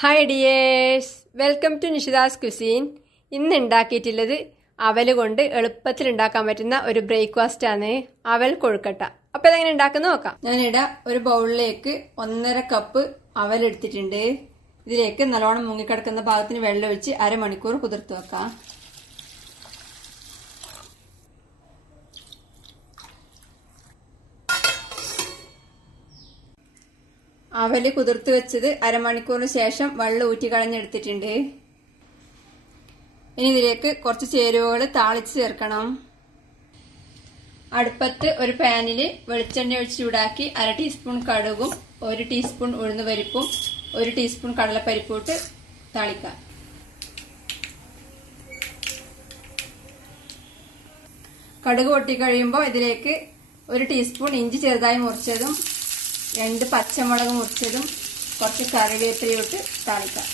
Hi dears, welcome to Nishita's cuisine. ഇന്ന് ഉണ്ടാക്കിയിട്ടുള്ളത് അവൽ കൊണ്ട് എളുപ്പത്തിൽ ഉണ്ടാക്കാൻ പറ്റുന്ന ഒരു ബ്രേക്ക്ഫാസ്റ്റ് ആണ്, അവൽ കൊഴുക്കട്ട. അപ്പൊ ഇതെങ്ങനെ ഉണ്ടാക്കുന്ന നോക്കാം. ഞാനിവിടെ ഒരു ബൗളിലേക്ക് 1.5 കപ്പ് അവൽ എടുത്തിട്ടുണ്ട്. ഇതിലേക്ക് നല്ലോണം മുങ്ങിക്കിടക്കുന്ന ഭാഗത്തിന് വെള്ളം ഒഴിച്ച് അരമണിക്കൂർ കുതിർത്ത് വെക്കാം. അവല് കുതിർത്ത് വെച്ചത് അരമണിക്കൂറിന് ശേഷം വെള്ളം ഊറ്റി കളഞ്ഞെടുത്തിട്ടുണ്ട്. ഇനി ഇതിലേക്ക് കുറച്ച് ചേരുവകൾ താളിച്ച് ചേർക്കണം. അടുപ്പത്ത് ഒരു പാനിൽ വെളിച്ചെണ്ണ ഒഴിച്ച് ചൂടാക്കി 1/2 ടീസ്പൂൺ കടുകും 1 ടീസ്പൂൺ ഉഴുന്നുപരിപ്പും 1 ടീസ്പൂൺ കടലപ്പരിപ്പും ഇട്ട് താളിക്കാം. കടുക് പൊട്ടിക്കഴിയുമ്പോൾ ഇതിലേക്ക് 1 ടീസ്പൂൺ ഇഞ്ചി ചെറുതായി മുറിച്ചതും 2 പച്ചമുളക് മുറിച്ചതും കുറച്ച് കറിവേപ്പിലയും ഇട്ട് താളിക്കാം.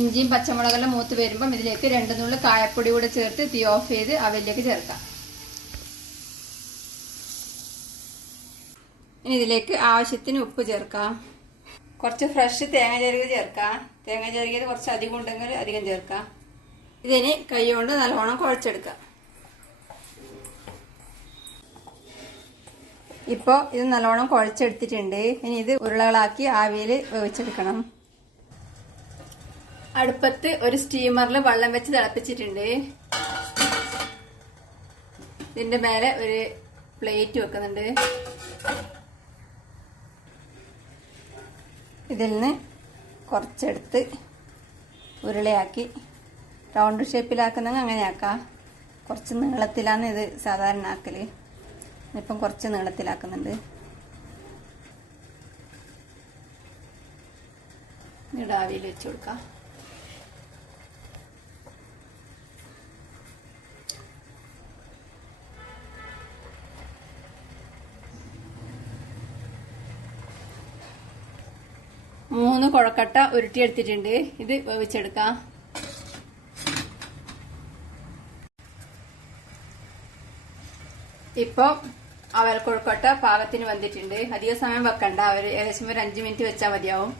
ഇഞ്ചിയും പച്ചമുളകെല്ലാം മൂത്ത് വരുമ്പം ഇതിലേക്ക് 2 നുള്ളി കായപ്പൊടി കൂടെ ചേർത്ത് തീ ഓഫ് ചെയ്ത് അവലിലേക്ക് ചേർക്കാം. ഇനി ഇതിലേക്ക് ആവശ്യത്തിന് ഉപ്പ് ചേർക്കാം. കുറച്ച് ഫ്രഷ് തേങ്ങ ചിരകിയത് ചേർക്കാം. തേങ്ങ ചിരകിയത് കുറച്ച് അധികം ഉണ്ടെങ്കിൽ അധികം ചേർക്കാം. ഇതിന് കൈ കൊണ്ട് നല്ലോണം കുഴച്ചെടുക്കാം. ഇപ്പോൾ ഇത് നല്ലോണം കുഴച്ചെടുത്തിട്ടുണ്ട്. ഇനി ഇത് ഉരുളകളാക്കി ആവിയിൽ വേവിച്ചെടുക്കണം. അടുപ്പത്ത് ഒരു സ്റ്റീമറിൽ വെള്ളം വെച്ച് തിളപ്പിച്ചിട്ടുണ്ട്. ഇതിന്റെ മേലെ ഒരു പ്ലേറ്റ് വെക്കുന്നുണ്ട്. ഇതിൽ നിന്ന് കുറച്ചെടുത്ത് ഉരുളയാക്കി റൗണ്ട് ഷേപ്പിലാക്കുന്നെങ്കിൽ അങ്ങനെ ആക്കാം. കുറച്ച് നീളത്തിലാണ് ഇത് സാധാരണ ആക്കല്. ഇപ്പം കുറച്ച് നീളത്തിലാക്കുന്നുണ്ട്. ആവിയിൽ വെച്ച് കൊടുക്കാം. മൂന്ന് കൊഴക്കട്ട ഉരുട്ടിയെടുത്തിട്ടുണ്ട്. ഇത് വേവിച്ചെടുക്കാം. ഇപ്പൊ അവൽ കൊഴുക്കട്ട പാകത്തിന് വന്നിട്ടുണ്ട്. അധിക സമയം വെക്കണ്ട, ഏകദേശം ഒരു 5 മിനിറ്റ് വെച്ചാൽ മതിയാവും.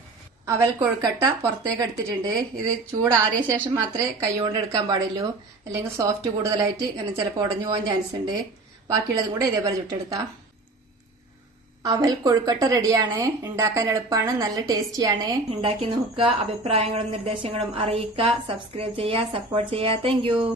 അവൽ കൊഴുക്കട്ട പുറത്തേക്ക് എടുത്തിട്ടുണ്ട്. ഇത് ചൂടാറിയ ശേഷം മാത്രമേ കൈകൊണ്ട് എടുക്കാൻ പാടുള്ളൂ, അല്ലെങ്കിൽ സോഫ്റ്റ് കൂടുതലായിട്ട് ഇങ്ങനെ ചിലപ്പോൾ ഉടഞ്ഞു പോകാൻ ചാൻസ് ഉണ്ട്. ബാക്കിയുള്ളതും കൂടെ ഇതേപോലെ ചുട്ടെടുക്കാം. അവൽ കൊഴുക്കട്ട റെഡിയാണ്. ഉണ്ടാക്കാൻ എളുപ്പമാണ്, നല്ല ടേസ്റ്റിയാണ്. ഉണ്ടാക്കി നോക്കുക. അഭിപ്രായങ്ങളും നിർദ്ദേശങ്ങളും അറിയിക്കുക. സബ്സ്ക്രൈബ് ചെയ്യുക, സപ്പോർട്ട് ചെയ്യുക. Thank you.